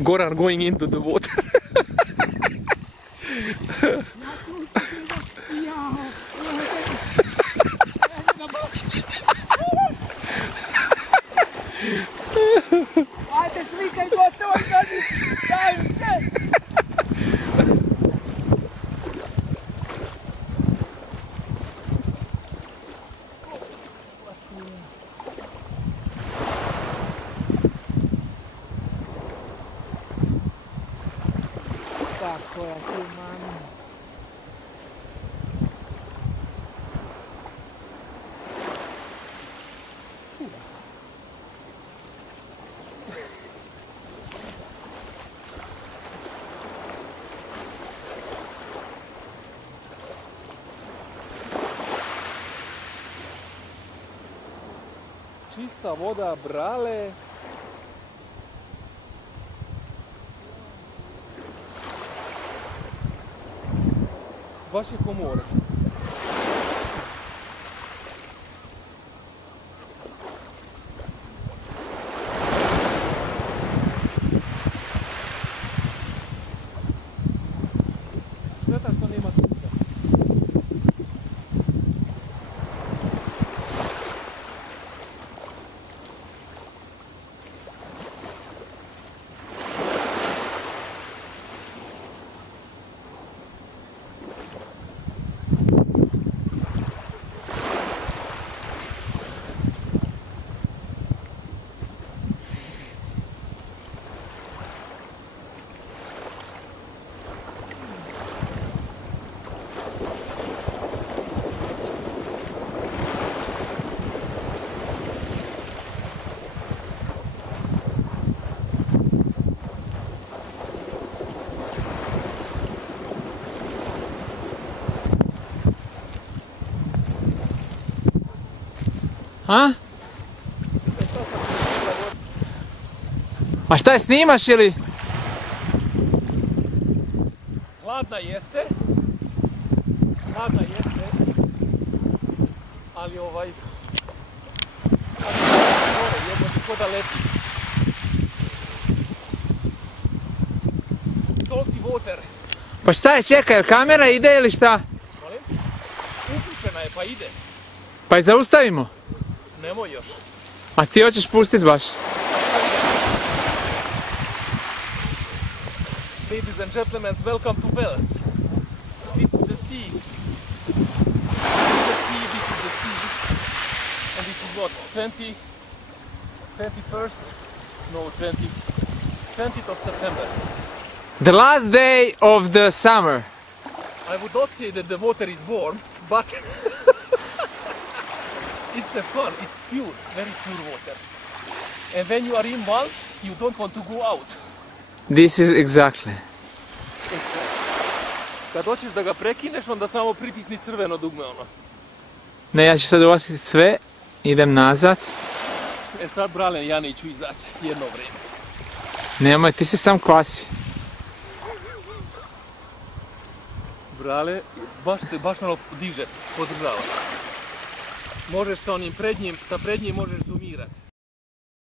Goran going into the water. Ajde slikaj gotovo, daj se! Tako je, tu mami. Čista voda Brale. Baš je ko more. Šteta što nema sunca. A? A šta je, snimaš ili? Hladna jeste, ali jedno ko da leti. Salty water. Pa šta je, čekaj, jel kamera ide ili šta? Molim? Uključena je pa ide. Pa je zaustavimo. Nemoj još. A ti hoćeš pustit baš? Ladies and gentlemen, welcome to Wels. This is the sea. This is the sea. And this is what? 20th of September. The last day of the summer. I would not say that the water is warm, but it's a fun, it's pure, very pure water. And when you are in once, you don't want to go out. This is exactly. Kad hoćeš da ga prekineš, onda samo pritisni crveno dugme ono. Ne, ja ću sad uhvatiti sve, idem nazad. E sad, Brale, ja neću izaći jedno vrijeme. Nemoj, ti se sam kvasi. Brale, baš ono diže, podržava. Možeš sa onim prednjim, sa prednjim možeš